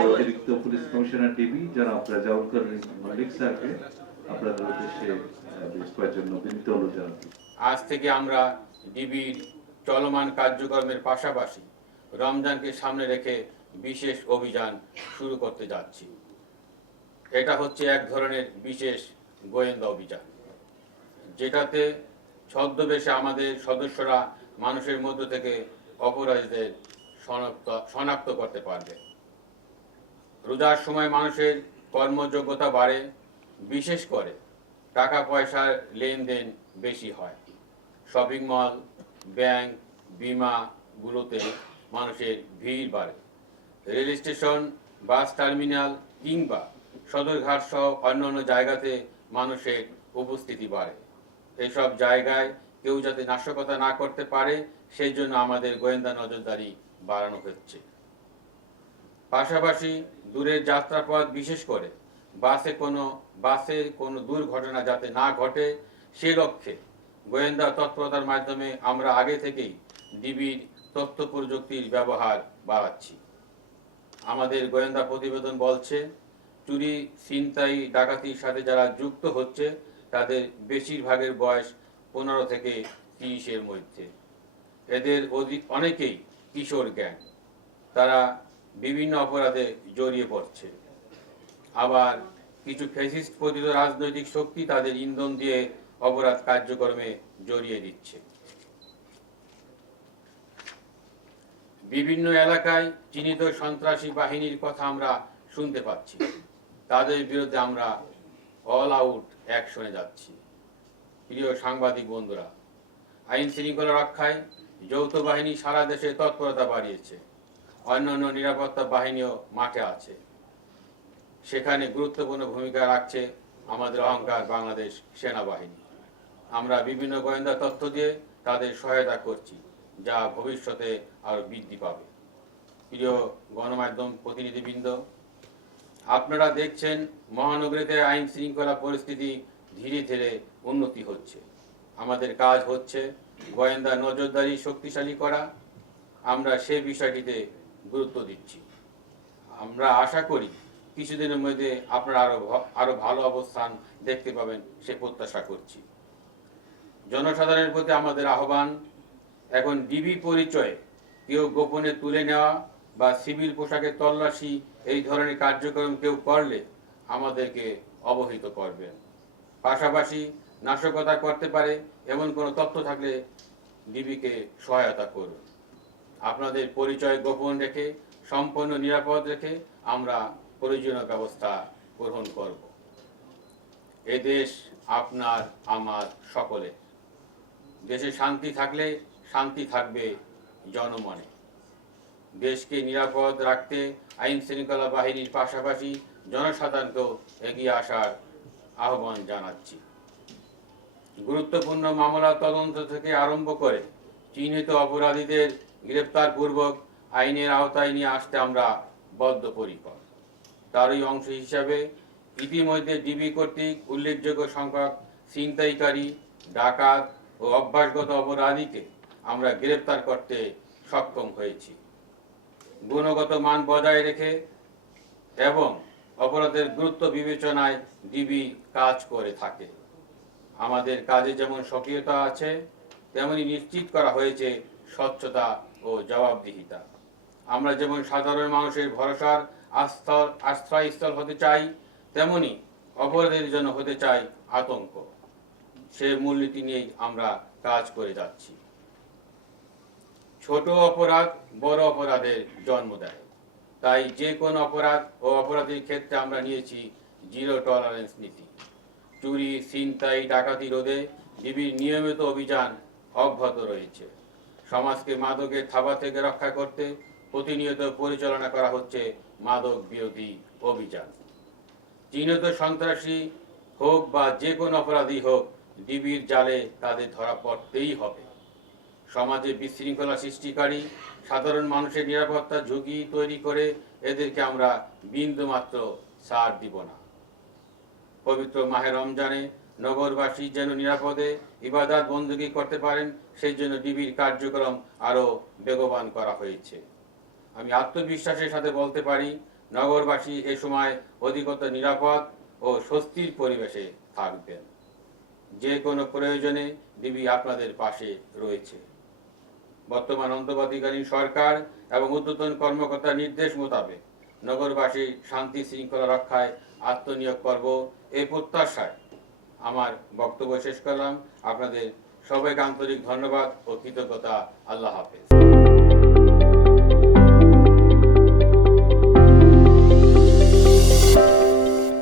অতিরিক্ত police commissioner DB জনাব রেজাউল করিম মল্লিক স্যারকে আপনাদের উদ্দেশ্যে বেশ কয়েকজন বিনীত অনুরোধ জানাচ্ছি। আজ থেকে আমরা ডিবির চলমান কার্যক্রমের পাশাপাশি রমজানকে সামনে রেখে বিশেষ অভিযান শুরু করতে যাচ্ছি। এটা হচ্ছে এক ধরনের বিশেষ গোয়েন্দা অভিযান, যেটাতে ছদ্মবেশে আমাদের সদস্যরা মানুষের মধ্য থেকে অপরাধীদের শনাক্ত করতে পারবে। রোজার সময় মানুষের কর্মযোগ্যতা বাড়ে, বিশেষ করে টাকা পয়সার লেনদেন বেশি হয়। শপিং মল, ব্যাংক, বিমাগুলোতে মানুষের ভিড় বাড়ে। রেল স্টেশন, বাস টার্মিনাল কিংবা সদরঘাট সহ অন্যান্য জায়গাতে মানুষের উপস্থিতি বাড়ে। এসব জায়গায় কেউ যাতে নাশকতা না করতে পারে সেই জন্য আমাদের গোয়েন্দা নজরদারি বাড়ানো হচ্ছে। পাশাপাশি দূরের যাত্রাপথ, বিশেষ করে বাসে কোনো দুর্ঘটনা যাতে না ঘটে সে লক্ষ্যে গোয়েন্দা তৎপরতার মাধ্যমে আমরা আগে থেকেই ডিবির তথ্য প্রযুক্তির ব্যবহার বাড়াচ্ছি। আমাদের গোয়েন্দা প্রতিবেদন বলছে, চুরি, ছিনতাই, ডাকাতির সাথে যারা যুক্ত হচ্ছে তাদের বেশিরভাগের বয়স 15 থেকে 30-এর মধ্যে। এদের অনেকেই কিশোর গ্যাং, তারা বিভিন্ন অপরাধে জড়িয়ে পড়ছে। আবার কিছু ফ্যাসিস্ট পতিত রাজনৈতিক শক্তি তাদের ইন্ধন দিয়ে অপরাধ কার্যক্রমে জড়িয়ে দিচ্ছে। বিভিন্ন এলাকায় চিহ্নিত সন্ত্রাসী বাহিনীর কথা আমরা শুনতে পাচ্ছি। তাদের বিরুদ্ধে আমরা অল আউট অ্যাকশনে যাচ্ছি। প্রিয় সাংবাদিক বন্ধুরা, আইন শৃঙ্খলা রক্ষায় যৌথ বাহিনী সারা দেশে তৎপরতা বাড়িয়েছে। অন্যান্য নিরাপত্তা বাহিনীও মাঠে আছে। সেখানে গুরুত্বপূর্ণ ভূমিকা রাখছে আমাদের অহংকার বাংলাদেশ সেনাবাহিনী। আমরা বিভিন্ন গোয়েন্দা তথ্য দিয়ে তাদের সহায়তা করছি, যা ভবিষ্যতে আরও বৃদ্ধি পাবে। প্রিয় গণমাধ্যম প্রতিনিধিবৃন্দ, আপনারা দেখছেন মহানগরীতে আইন শৃঙ্খলা পরিস্থিতি ধীরে ধীরে উন্নতি হচ্ছে। আমাদের কাজ হচ্ছে গোয়েন্দা নজরদারি শক্তিশালী করা। আমরা সে বিষয়টিতে গুরুত্ব দিচ্ছি। আমরা আশা করি কিছুদিনের মধ্যে আপনারা আরো ভালো অবস্থান দেখতে পাবেন, সে প্রত্যাশা করছি। জনসাধারণের প্রতি আমাদের আহ্বান, এখন ডিবি পরিচয়ে কেউ গোপনে তুলে নেওয়া বা সিভিল পোশাকে তল্লাশি এই ধরনের কার্যক্রম কেউ করলে আমাদেরকে অবহিত করবেন। পাশাপাশি নাশকতা করতে পারে এমন কোনো তথ্য থাকলে ডিবিকে সহায়তা করুন। আপনাদের পরিচয় গোপন রেখে, সম্পূর্ণ নিরাপদ রেখে আমরা প্রয়োজনীয় ব্যবস্থা গ্রহণ করব। এ দেশ আপনার, আমার, সকলে। দেশে শান্তি থাকলে শান্তি থাকবে জনমনে। দেশকে নিরাপদ রাখতে আইন শৃঙ্খলা বাহিনীর পাশাপাশি জনসাধারণকেও এগিয়ে আসার আহ্বান জানাচ্ছি। গুরুত্বপূর্ণ মামলা তদন্ত থেকে আরম্ভ করে চিহ্নিত অপরাধীদের গ্রেপ্তারপূর্বক আইনের আওতায় নিয়ে আসতে আমরা বদ্ধপরিকর। তারই অংশ হিসাবে ইতিমধ্যে ডিবি কর্তৃক উল্লেখযোগ্য সংখ্যক ছিনতাইকারী, ডাকাত ও অভ্যাসগত অপরাধীকে আমরা গ্রেপ্তার করতে সক্ষম হয়েছি। গুণগত মান বজায় রেখে এবং অপরাধের গুরুত্ব বিবেচনায় ডিবি কাজ করে থাকে। আমাদের কাজে যেমন সক্রিয়তা আছে, তেমনি নিশ্চিত করা হয়েছে স্বচ্ছতা ও জবাবদিহিতা। আমরা যেমন সাধারণ মানুষের ভরসার আশ্রয়স্থল হতে চাই, তেমনি অপরাধীদের জন্য হতে চাই আতঙ্ক। সে মূলনীতি নিয়েই আমরা কাজ করে যাচ্ছি। ছোট অপরাধ বড় অপরাধের জন্ম দেয়, তাই যে কোনো অপরাধ ও অপরাধীর ক্ষেত্রে আমরা নিয়েছি জিরো টলারেন্স নীতি। চুরি, ছিনতাই, ডাকাতি রোধে ডিবির নিয়মিত অভিযান অব্যাহত রয়েছে। সমাজকে মাদকের থাবা থেকে রক্ষা করতে প্রতিনিয়ত পরিচালনা করা হচ্ছে মাদক বিরোধী অভিযান। চিহ্নিত সন্ত্রাসী হোক বা যে কোনো অপরাধী হোক, ডিবির জালে তাদের ধরা পড়তেই হবে। সমাজে বিশৃঙ্খলা সৃষ্টিকারী সাধারণ মানুষের নিরাপত্তা ঝুঁকি তৈরি করে এদেরকে আমরা বিন্দুমাত্র ছাড় দিব না। পবিত্র মাহে রমজানে নগরবাসী যেন নিরাপদে ইবাদত বন্দী করতে পারেন, সেই জন্য ডিবির কার্যক্রম আরো বেগবান করা হয়েছে। আমি আত্মবিশ্বাসের সাথে বলতে পারি, নগরবাসী এ সময় অধিকতর নিরাপদ ও স্বস্তির পরিবেশে থাকবেন। যে কোনো প্রয়োজনে ডিবি আপনাদের পাশে রয়েছে। বর্তমান অন্তর্বর্তীকালীন সরকার এবং ঊর্ধ্বতন কর্মকর্তার নির্দেশ মোতাবেক নগরবাসী শান্তি শৃঙ্খলা রক্ষায় আত্মনিয়োগ করব এই প্রত্যাশায় আমার বক্তব্য শেষ করলাম। আপনাদের সবাইকে আন্তরিক ধন্যবাদ ও কৃতজ্ঞতা। আল্লাহ হাফেজ।